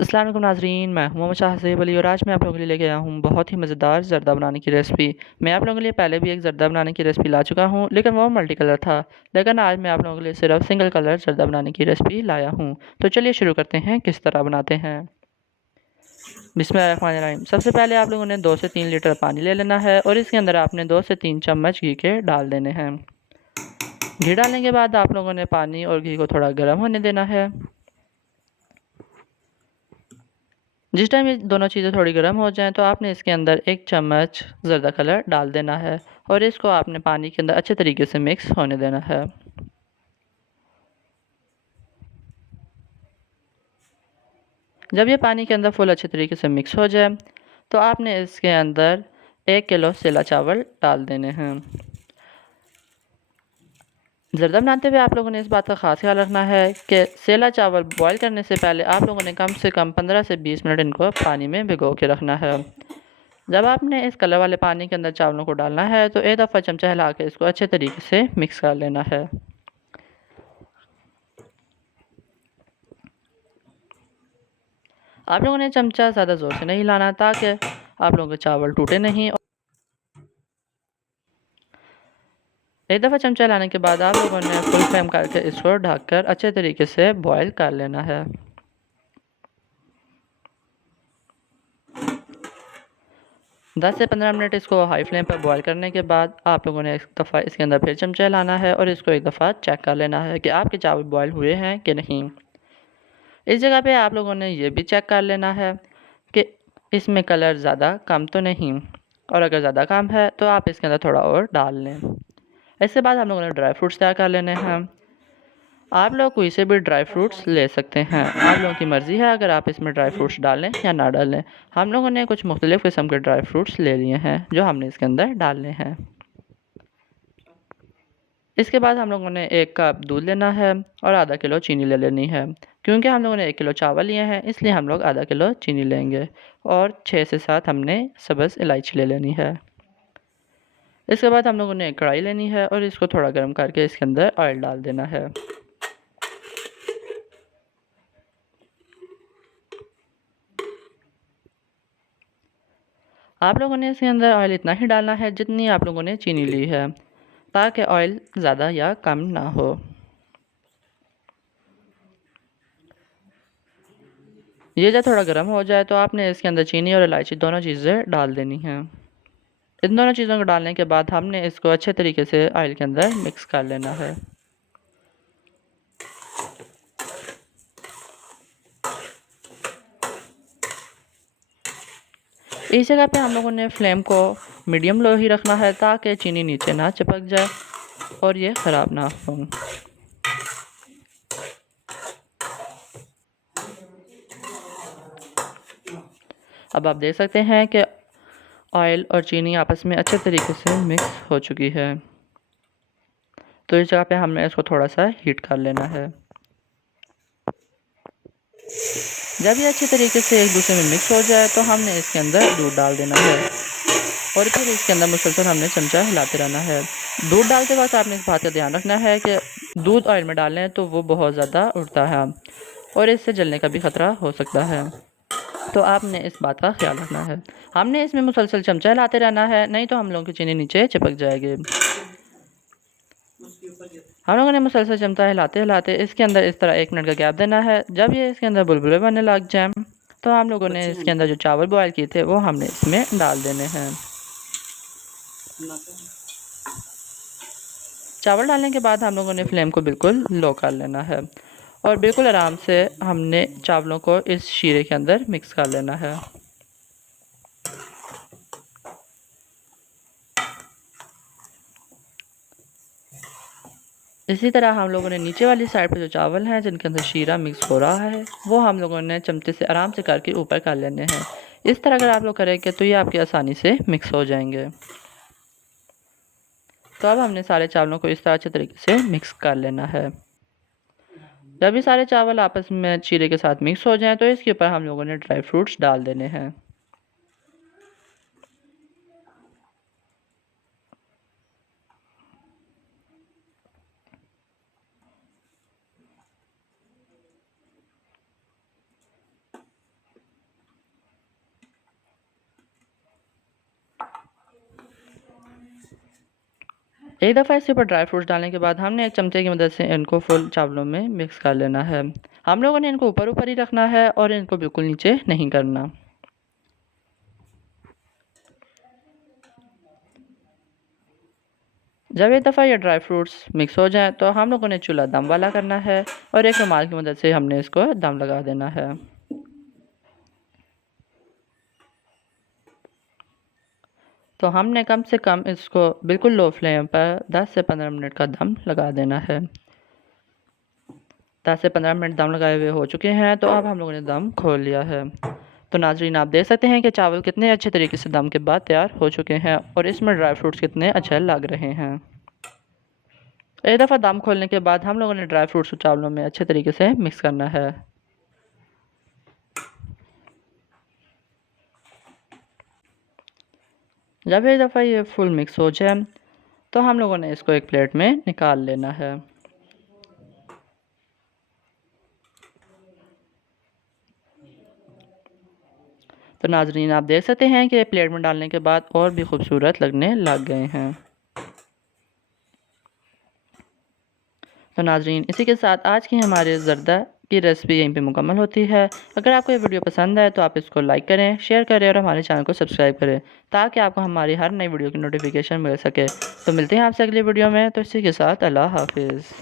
अस्सलाम वालेकुम नाज़रीन, मैं हूं मोहम्मद शाहज़ेब अली और आज मैं आप लोगों के लिए लेके आया हूं बहुत ही मज़ेदार ज़र्दा बनाने की रेसिपी। मैं आप लोगों के लिए पहले भी एक ज़र्दा बनाने की रेसिपी ला चुका हूं, लेकिन वो मल्टी कलर था। लेकिन आज मैं आप लोगों के लिए सिर्फ सिंगल कलर ज़र्दा बनाने की रेसिपी लाया हूं। तो चलिए शुरू करते हैं किस तरह बनाते हैं। बिस्मिल्लाहिर्रहमानिर्रहीम। सबसे पहले आप लोगों ने 2 से 3 लीटर पानी ले लेना है और इसके अंदर आपने 2 से 3 चम्मच घी के डाल देने हैं। घी डालने के बाद आप लोगों ने पानी और घी को थोड़ा गर्म होने देना है। जिस टाइम ये दोनों चीज़ें थोड़ी गर्म हो जाएं तो आपने इसके अंदर 1 चम्मच ज़र्दा कलर डाल देना है और इसको आपने पानी के अंदर अच्छे तरीके से मिक्स होने देना है। जब ये पानी के अंदर फुल अच्छे तरीके से मिक्स हो जाए तो आपने इसके अंदर 1 किलो सेला चावल डाल देने हैं। ज़र्दा बनाते हुए आप लोगों ने इस बात का ख़ास ख्याल रखना है कि सेला चावल बॉयल करने से पहले आप लोगों ने कम से कम 15 से 20 मिनट इनको पानी में भिगो के रखना है। जब आपने इस कलर वाले पानी के अंदर चावलों को डालना है तो एक दफ़ा चमचा हिला के इसको अच्छे तरीके से मिक्स कर लेना है। आप लोगों ने चमचा ज़्यादा ज़ोर से नहीं हिलाना ताकि आप लोगों के चावल टूटे नहीं। एक दफ़ा चमचा हिलाने के बाद आप लोगों ने फुल फ्लेम करके इसको ढककर अच्छे तरीके से बॉयल कर लेना है। 10 से 15 मिनट इसको हाई फ्लेम पर बॉयल करने के बाद आप लोगों ने एक दफ़ा इसके अंदर फिर चमचा हिलाना है और इसको एक दफ़ा चेक कर लेना है कि आपके चावल बॉयल हुए हैं कि नहीं। इस जगह पे आप लोगों ने ये भी चेक कर लेना है कि इसमें कलर ज़्यादा कम तो नहीं, और अगर ज़्यादा कम है तो आप इसके अंदर थोड़ा और डाल लें। इसके बाद हम लोगों ने ड्राई फ्रूट्स तैयार कर लेने हैं। आप लोग कोई से भी ड्राई फ्रूट्स ले सकते हैं, आप लोगों की मर्ज़ी है अगर आप इसमें ड्राई फ्रूट्स डालें या ना डालें। हम लोगों ने कुछ मुख्तलिफ़ किस्म के ड्राई फ्रूट्स ले लिए हैं जो हमने इसके अंदर डालने हैं। इसके बाद हम लोगों ने 1 कप दूध लेना है और आधा किलो चीनी ले लेनी है। क्योंकि हम लोगों ने 1 किलो चावल लिए हैं इसलिए हम लोग आधा किलो चीनी लेंगे और 6 से 7 हमने सब्ज़ इलायची ले लेनी है। इसके बाद हम लोगों ने एक कढ़ाई लेनी है और इसको थोड़ा गर्म करके इसके अंदर ऑयल डाल देना है। आप लोगों ने इसके अंदर ऑयल इतना ही डालना है जितनी आप लोगों ने चीनी ली है, ताकि ऑयल ज़्यादा या कम ना हो। ये जब थोड़ा गर्म हो जाए तो आपने इसके अंदर चीनी और इलायची दोनों चीज़ें डाल देनी हैं। इन दोनों चीज़ों को डालने के बाद हमने इसको अच्छे तरीके से ऑयल के अंदर मिक्स कर लेना है। इस जगह पे हम लोगों ने फ्लेम को मीडियम लो ही रखना है ताकि चीनी नीचे ना चिपक जाए और ये ख़राब ना हो। अब आप देख सकते हैं कि ऑयल और चीनी आपस में अच्छे तरीके से मिक्स हो चुकी है। तो इस जगह पे हमने इसको थोड़ा सा हीट कर लेना है। जब ये अच्छे तरीके से एक दूसरे में मिक्स हो जाए तो हमने इसके अंदर दूध डाल देना है और फिर इसके अंदर मुसलसल हमने चमचा हिलाते रहना है। दूध डालते वक्त आपने इस बात का ध्यान रखना है कि दूध ऑयल में डालें तो वो बहुत ज़्यादा उड़ता है और इससे जलने का भी ख़तरा हो सकता है, तो आपने इस बात का ख्याल रखना है। हमने इसमें मुसलसल चमचा हिलाते रहना है, नहीं तो हम लोगों की चीनी नीचे चिपक जाएगी। हम लोगों ने मुसलसल चमचा हिलाते हिलाते इसके अंदर इस तरह 1 मिनट का गैप देना है। जब ये इसके अंदर बुलबुले बनने लग जाएं तो हम लोगों ने इसके अंदर जो चावल बॉयल किए थे वो हमने इसमें डाल देने हैं। चावल डालने के बाद हम लोगों ने फ्लेम को बिल्कुल लो कर लेना है और बिल्कुल आराम से हमने चावलों को इस शीरे के अंदर मिक्स कर लेना है। इसी तरह हम लोगों ने नीचे वाली साइड पे जो चावल हैं जिनके अंदर शीरा मिक्स हो रहा है वो हम लोगों ने चमचे से आराम से करके ऊपर कर लेने हैं। इस तरह अगर आप लोग करेंगे तो ये आपकी आसानी से मिक्स हो जाएंगे। तो अब हमने सारे चावलों को इस तरह अच्छे तरीके से मिक्स कर लेना है। जब ये सारे चावल आपस में शीरे के साथ मिक्स हो जाएं तो इसके ऊपर हम लोगों ने ड्राई फ्रूट्स डाल देने हैं। एक दफ़ा इसके ऊपर ड्राई फ्रूट्स डालने के बाद हमने एक चमचे की मदद से इनको फुल चावलों में मिक्स कर लेना है। हम लोगों ने इनको ऊपर ऊपर ही रखना है और इनको बिल्कुल नीचे नहीं करना। जब एक दफ़ा ये ड्राई फ्रूट्स मिक्स हो जाएं तो हम लोगों ने चूल्हा दम वाला करना है और एक रुमाल की मदद से हमने इसको दम लगा देना है। तो हमने कम से कम इसको बिल्कुल लो फ्लेम पर 10 से 15 मिनट का दम लगा देना है। 10 से 15 मिनट दम लगाए हुए हो चुके हैं, तो अब हम लोगों ने दम खोल लिया है। तो नाज़रीन, आप देख सकते हैं कि चावल कितने अच्छे तरीके से दम के बाद तैयार हो चुके हैं और इसमें ड्राई फ्रूट्स कितने अच्छे लग रहे हैं। एक दफ़ा दम खोलने के बाद हम लोगों ने ड्राई फ्रूट्स को चावलों में अच्छे तरीके से मिक्स करना है। जब एक दफ़ा ये फुल मिक्स हो जाए तो हम लोगों ने इसको एक प्लेट में निकाल लेना है। तो नाज़रीन, आप देख सकते हैं कि प्लेट में डालने के बाद और भी खूबसूरत लगने लग गए हैं। तो नाज़रीन, इसी के साथ आज की हमारे ज़र्दा की रेसिपी यहीं पे मुकम्मल होती है। अगर आपको ये वीडियो पसंद आए तो आप इसको लाइक करें, शेयर करें और हमारे चैनल को सब्सक्राइब करें, ताकि आपको हमारी हर नई वीडियो की नोटिफिकेशन मिल सके। तो मिलते हैं आपसे अगली वीडियो में। तो इसी के साथ अल्लाह हाफ़िज़।